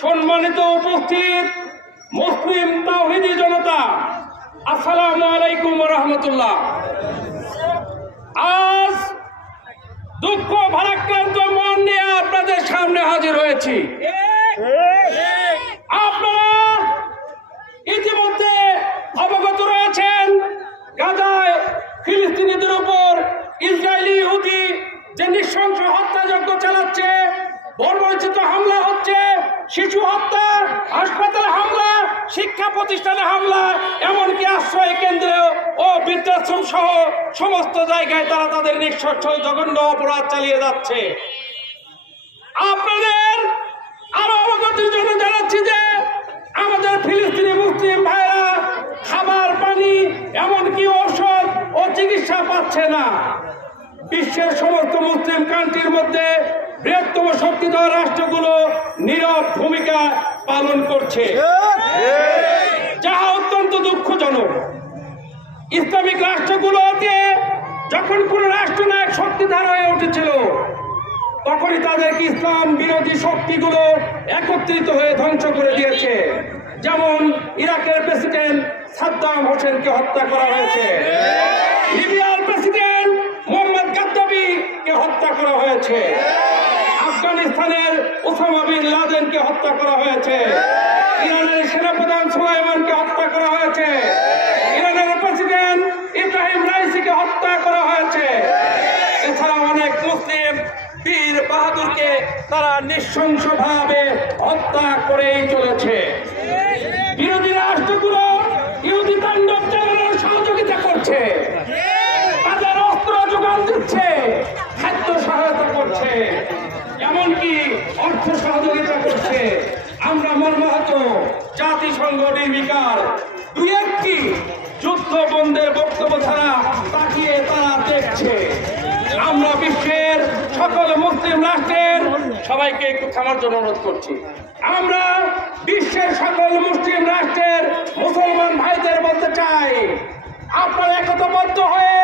সম্মানিত উপস্থিত মুসলিম তাওহীদি জনতা, আসসালামু আলাইকুম ওয়া রাহমাতুল্লাহ। আজ দুঃখ ভারাক্রান্ত মন নিয়ে আপনাদের সামনে হাজির হয়েছি। আপনারা ইতিমধ্যে অবগত রয়েছেন, গাজায় ফিলিস্তিনিদের উপর ইসরায়েলি ইহুদি যে নৃশংস হত্যাযজ্ঞ চালাচ্ছে, বর্বরোচিত হামলা হচ্ছে, শিশু হত্যা, হাসপাতালে হামলা, শিক্ষা প্রতিষ্ঠানে হামলা, এমনকি আশ্রয় কেন্দ্র ও বৃদ্ধাশ্রম সহ সমস্ত জায়গায় তারা তাদের নিঃশর্ষ জঘন্য অপরাধ চালিয়ে যাচ্ছে। আপনাদের আরো অবগতির জন্য জানাচ্ছি যে আমাদের ফিলিস্তিনি মুসলিম ভাইরা খাবার, পানি, এমনকি ঔষধ ও চিকিৎসা পাচ্ছে না। বিশ্বের সমস্ত মুসলিম কান্ট্রির মধ্যে বৃহত্তম শক্তিধর রাষ্ট্রগুলো নীরব ভূমিকা পালন করছে, যাহা অত্যন্ত দুঃখজনক। ইসলামিক রাষ্ট্রগুলোতে যখন কোন রাষ্ট্রনায়ক শক্তিধর হয়ে উঠেছিল, তখনই তাদেরকে ইসলাম বিরোধী শক্তিগুলো একত্রিত হয়ে ধ্বংস করে দিয়েছে। যেমন ইরাকের প্রেসিডেন্ট সাদ্দাম হোসেনকে হত্যা করা হয়েছে, লিবিয়ার প্রেসিডেন্ট মোহাম্মদ গাদ্দাফিকে হত্যা করা হয়েছে, আফগানিস্তানের ওসামা বিন লাদেনকে হত্যা করা হয়েছে, ইরানের সেনাপ্রধান সুলাইমানকে হত্যা করা হয়েছে, ইরানের প্রেসিডেন্ট ইব্রাহিম রাইসিকে হত্যা করা হয়েছে। এছাড়া অনেক মুসলিম বীর বাহাদুরকে তারা নৃশংসভাবে হত্যা করেই চলেছে। বিরোধী রাষ্ট্রগুলো ইহুদি তাণ্ডব চালানোর সহযোগিতা করছে, তাদের অস্ত্র যোগান দিচ্ছে, খাদ্য সহায়তা করছে, এমনকি অর্থ সহযোগিতা করছে। আমরা মর্মাহত, জাতিসংঘ নির্বিকার, দুই একটি যুদ্ধ বন্ধের বক্তব্য ছাড়া তাকিয়ে তারা দেখছে। আমরা বিশ্বের সকল মুসলিম রাষ্ট্রের, সবাইকে একটু থামার জন্য অনুরোধ করছি, আমরা বিশ্বের সকল মুসলিম রাষ্ট্রের মুসলমান ভাইদের বলতে চাই, আপনারা একতাবদ্ধ হয়ে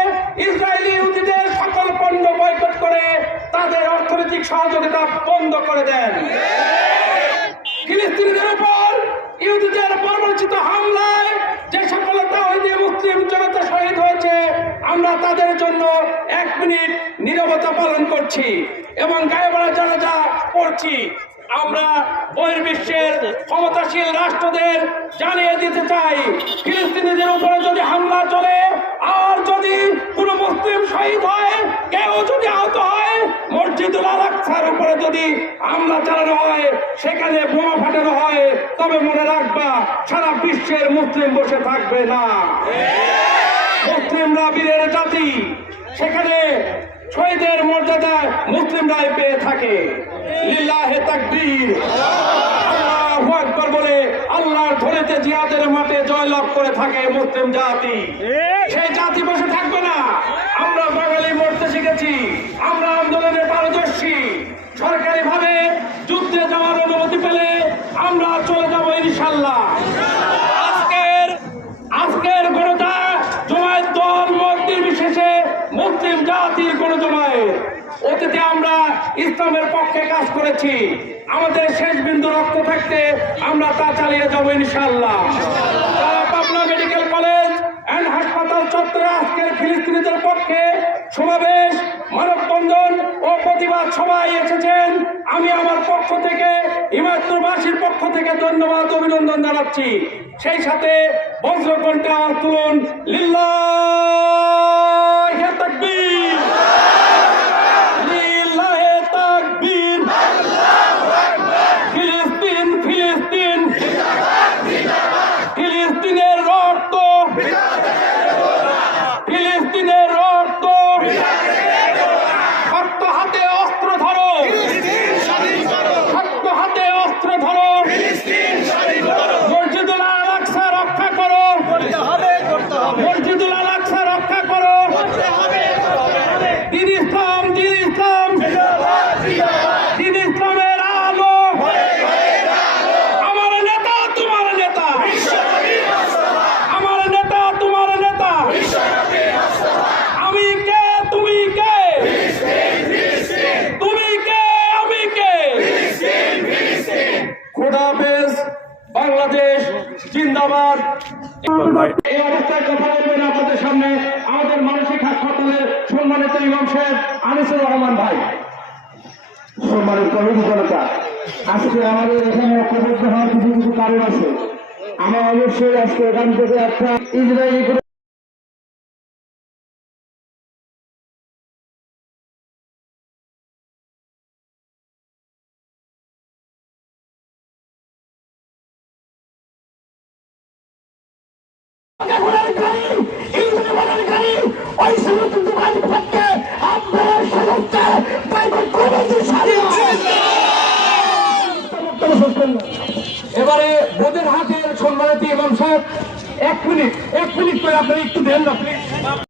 ইসরায়েলি ইহুদিদের সকল পণ্য বয়কট করে তাদের অর্থনৈতিক সহযোগিতা বন্ধ করে দেন। ফিলিস্তিনিদের উপর ইহুদিদের বর্বরোচিত হামলায় যে সকল তাওহীদি মুসলিম জনতা শহীদ হয়েছে, আমরা তাদের জন্য 1 মিনিট নীরবতা পালন করছি এবং গায়েবাড়া জানাজা পড়ছি। আমরা বহির্বিশ্বের ক্ষমতাশীল রাষ্ট্রদের জানিয়ে দিতে চাই, ফিলিস্তিনিদের উপরে যদি হামলা চলে আর যদি কোনো মুসলিম শহীদ হয়, কেউ যদি আহত হয়, মসজিদুল আল আকসার উপরে যদি হামলা চালানো হয়, সেখানে বোমা ফাটানো হয়, তবে মনে রাখবা সারা বিশ্বের মুসলিম বসে থাকবে না। মুসলিমরা বীরের জাতি, সেখানে শহীদের মর্যাদা মুসলিমরাই পেয়ে থাকে। লিল্লাহে তাকবীর, আল্লাহু আকবার বলে আল্লাহর ধরেতে জিহাদের মাঠে জয়লাভ করে থাকে মুসলিম জাতি। সেই জাতি বসে থাকবে না। আমরা বাঙালি মরতে শিখেছি, আমরা আন্দোলনে পারদর্শী। সরকারিভাবে যুদ্ধে যাওয়ার অনুমতি পেলে আমরা চলে যাব ইনশাআল্লাহ। আজকের গণতা জমায়েত দল মত নির্বিশেষে মুসলিম জাতির গণজমায়েত, অতীতে আমরা ইসলামের পক্ষে কাজ করেছি, আমাদের শেষ বিন্দু রক্ত থাকতে আমরা তা চালিয়ে যাবো ইনশাআল্লাহ। পাবনা মেডিকেল কলেজ এন্ড হাসপাতাল চত্বরে আজকের ফিলিস্তিনিদের পক্ষে সমাবেশ, মানববন্ধন ও প্রতিবাদ সবাই এসেছেন। আমি আমার পক্ষ থেকে, হিমায়তপুরবাসীর পক্ষ থেকে ধন্যবাদ, অভিনন্দন জানাচ্ছি। সেই সাথে বজ্রকণ্ঠে আওয়াজ তুলুন, লিল্লাহে তাকবীর, লিল্লাহে তাকবীর, ফিলিস্তিন, ফিলিস্তিন, ফিলিস্তিনের রক্ত, ফিলিস্তিনের রক্ত, শক্ত হাতে অস্ত্র ধরো, শক্ত হাতে অস্ত্র ধরো, মসজিদুল আল আকসা রক্ষা করো, মসজিদুল আল আকসা রক্ষা করো। বাংলাদেশ জিন্দাবাদ। এই অবস্থায় কথা বলবেন আপনাদের সামনে আমাদের মানসিক হাসপাতালের সম্মানিত ইমাম সাহেব আনিসুর রহমান ভাই। সম্মানিত কর্মী জনতা, আজকে আমাদের এখানে ঐক্যবদ্ধ হওয়ার কিছু কিছু কারণ আছে। আমরা অবশ্যই আজকে এখান থেকে একটা ইসরায়েলি এবারে বোদের হাটের সম্মানিত ইমাম সাহেব 1 মিনিট করে আপনারা একটু দেন না প্লিজ।